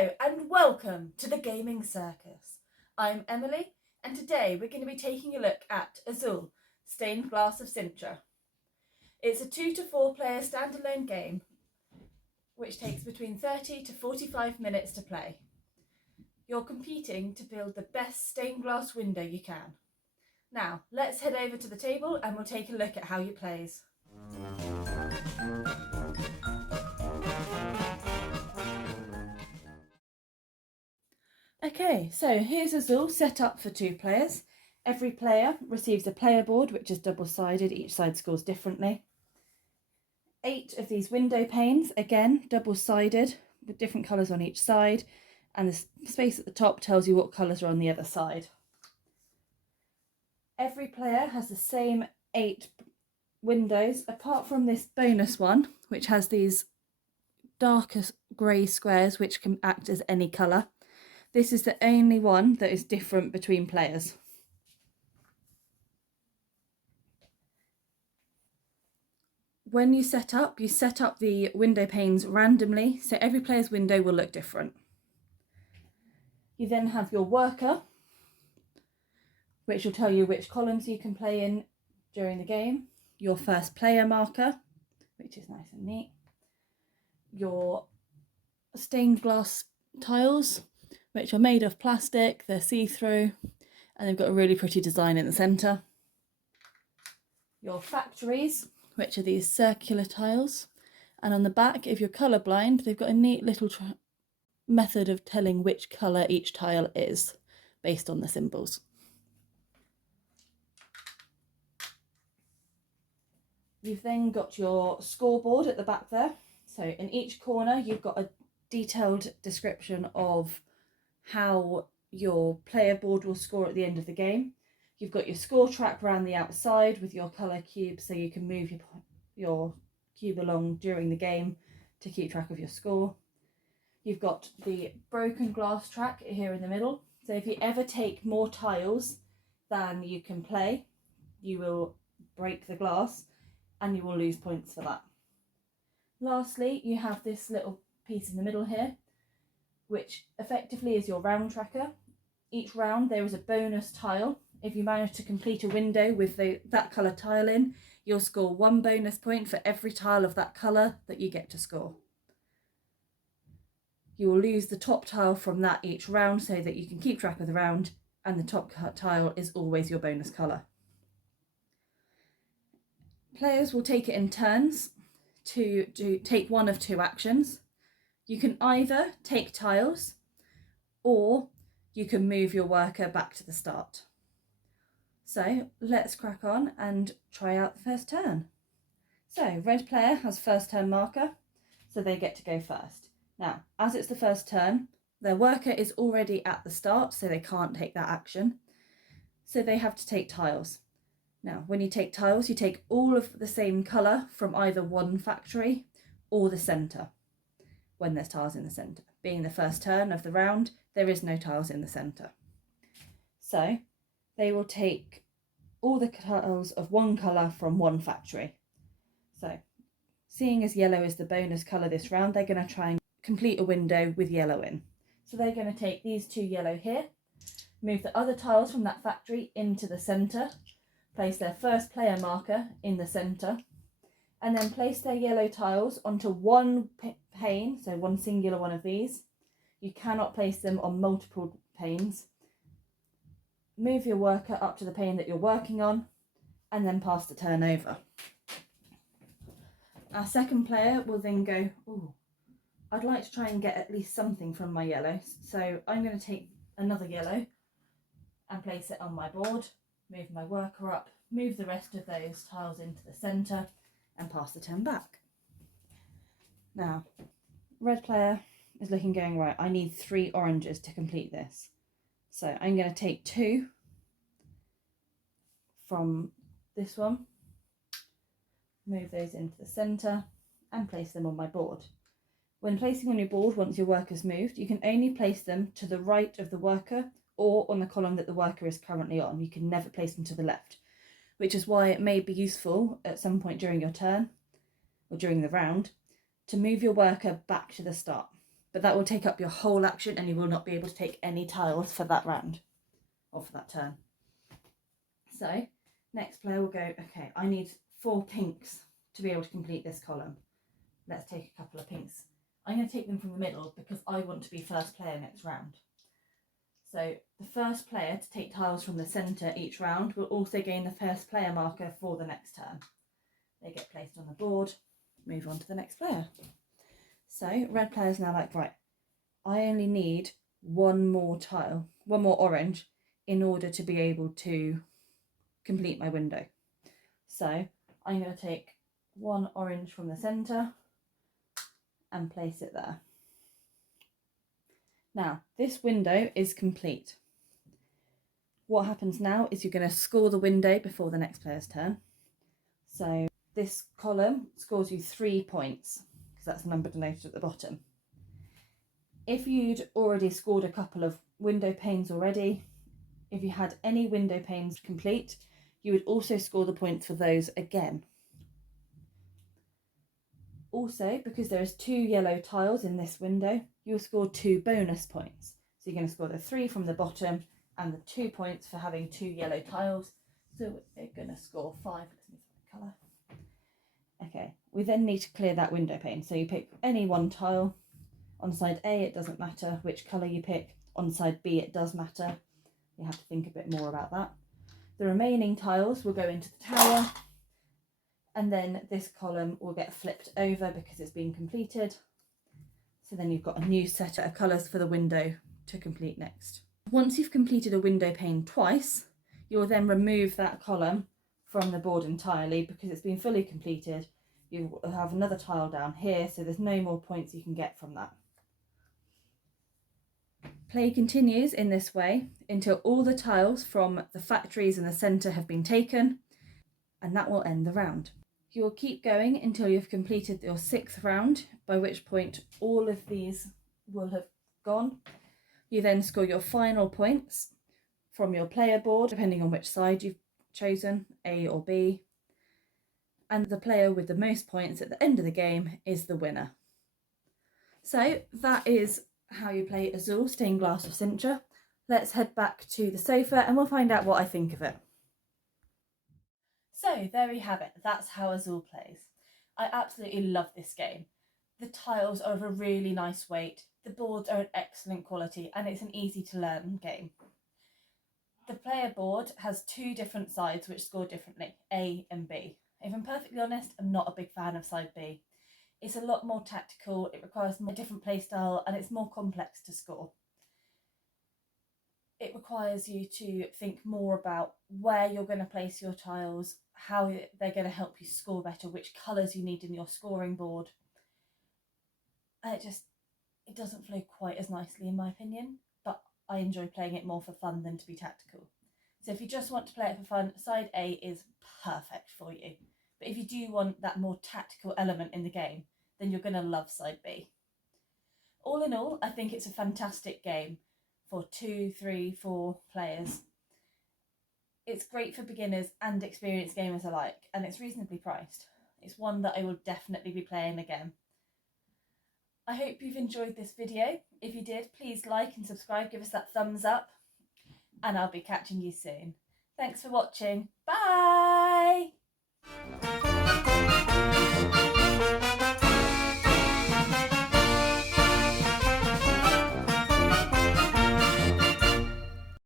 Hello and welcome to the Gaming Circus. I'm Emily and today we're going to be taking a look at Azul, Stained Glass of Sintra. It's a 2 to 4 player standalone game which takes between 30 to 45 minutes to play. You're competing to build the best stained glass window you can. Now let's head over to the table and we'll take a look at how it plays. Okay, so here's Azul set up for 2 players. Every player receives a player board which is double-sided, each side scores differently. 8 of these window panes, again double-sided with different colours on each side, and the space at the top tells you what colours are on the other side. Every player has the same 8 windows apart from this bonus one which has these darker grey squares which can act as any colour. This is the only one that is different between players. When you set up the window panes randomly, so every player's window will look different. You then have your worker, which will tell you which columns you can play in during the game. Your first player marker, which is nice and neat. Your stained glass tiles, which are made of plastic, they're see-through, and they've got a really pretty design in the centre. Your factories, which are these circular tiles, and on the back, if you're colourblind, they've got a neat little method of telling which colour each tile is, based on the symbols. You've then got your scoreboard at the back there, so in each corner you've got a detailed description of how your player board will score at the end of the game. You've got your score track around the outside with your colour cube so you can move your cube along during the game to keep track of your score. You've got the broken glass track here in the middle, so if you ever take more tiles than you can play, you will break the glass and you will lose points for that. Lastly, you have this little piece in the middle here, which effectively is your round tracker. Each round there is a bonus tile. If you manage to complete a window with that colour tile in, you'll score 1 bonus point for every tile of that colour that you get to score. You will lose the top tile from that each round so that you can keep track of the round, and the top tile is always your bonus colour. Players will take it in turns to take one of 2 actions. You can either take tiles or you can move your worker back to the start. So let's crack on and try out the first turn. So red player has first turn marker, so they get to go first. Now, as it's the first turn, their worker is already at the start, so they can't take that action. So they have to take tiles. Now, when you take tiles, you take all of the same colour from either one factory or the centre. When there's tiles in the centre. Being the first turn of the round, there is no tiles in the centre. So they will take all the tiles of one colour from one factory. So seeing as yellow is the bonus colour this round, they're going to try and complete a window with yellow in. So they're going to take these 2 yellow here, move the other tiles from that factory into the centre, place their first player marker in the centre, and then place their yellow tiles onto one pane, so one singular one of these. You cannot place them on multiple panes. Move your worker up to the pane that you're working on, and then pass the turn over. Our second player will then go, ooh, I'd like to try and get at least something from my yellow, so I'm going to take another yellow and place it on my board, move my worker up, move the rest of those tiles into the centre, and pass the turn back. Now, red player is looking going, right, I need 3 oranges to complete this. So I'm going to take 2 from this one, move those into the centre and place them on my board. When placing on your board, once your worker's moved, you can only place them to the right of the worker or on the column that the worker is currently on. You can never place them to the left, which is why it may be useful at some point during your turn or during the round to move your worker back to the start. but that will take up your whole action and you will not be able to take any tiles for that round or for that turn. So next player will go, okay, I need 4 pinks to be able to complete this column. Let's take a couple of pinks. I'm going to take them from the middle because I want to be first player next round. So the first player to take tiles from the centre each round will also gain the first player marker for the next turn. They get placed on the board, move on to the next player. So red player's now like, right, I only need 1 more tile, 1 more orange in order to be able to complete my window. So I'm going to take 1 orange from the centre and place it there. Now, this window is complete. What happens now is you're going to score the window before the next player's turn. So this column scores you 3 points, because that's the number denoted at the bottom. If you'd already scored a couple of window panes already, if you had any window panes complete, you would also score the points for those again. Also, because there's 2 yellow tiles in this window, you'll score 2 bonus points. So you're going to score the 3 from the bottom and the 2 points for having 2 yellow tiles. So we're going to score 5. Let's move the colour. Okay, we then need to clear that window pane. So you pick any one tile. On side A, it doesn't matter which colour you pick. On side B, it does matter. You have to think a bit more about that. The remaining tiles will go into the tower. And then this column will get flipped over because it's been completed. So then you've got a new set of colours for the window to complete next. Once you've completed a window pane twice, you'll then remove that column from the board entirely because it's been fully completed. You have another tile down here, so there's no more points you can get from that. Play continues in this way until all the tiles from the factories in the centre have been taken, and that will end the round. You will keep going until you've completed your 6th round, by which point all of these will have gone. You then score your final points from your player board, depending on which side you've chosen, A or B. And the player with the most points at the end of the game is the winner. So that is how you play Azul Stained Glass of Sintra. Let's head back to the sofa and we'll find out what I think of it. So there we have it, that's how Azul plays. I absolutely love this game. The tiles are of a really nice weight, the boards are an excellent quality, and it's an easy to learn game. The player board has 2 different sides which score differently, A and B. If I'm perfectly honest, I'm not a big fan of side B. It's a lot more tactical, it requires a different playstyle, and it's more complex to score. It requires you to think more about where you're going to place your tiles, how they're going to help you score better, which colours you need in your scoring board. And it doesn't flow quite as nicely in my opinion, but I enjoy playing it more for fun than to be tactical. So if you just want to play it for fun, side A is perfect for you. But if you do want that more tactical element in the game, then you're going to love side B. All in all, I think it's a fantastic game for 2, 3, 4 players. It's great for beginners and experienced gamers alike, and it's reasonably priced. It's one that I will definitely be playing again. I hope you've enjoyed this video. If you did, please like and subscribe, give us that thumbs up, and I'll be catching you soon. Thanks for watching. Bye!